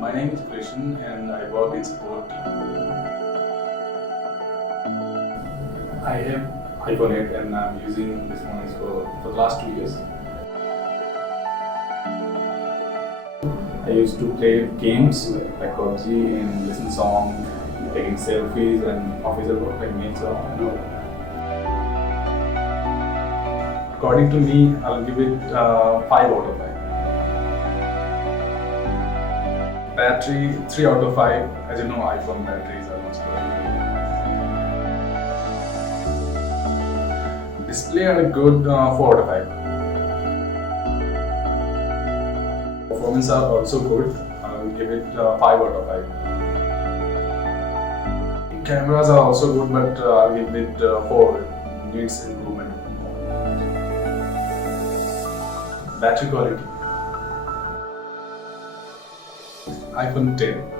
My name is Krishn and I work in support team. I have iPhone 8 and I'm using this phone for the last 2 years. I used to play games like PUBG and listen songs, taking selfies and official work like mates or According to me, I'll give it 5 out of 5. Battery 3 out of 5. As you know, iPhone batteries are not good. Display are good 4 out of 5. Performance are also good. I'll give it 5 out of 5. Cameras are also good, but I'll give it 4. Needs improvement. Battery quality. iPhone 10.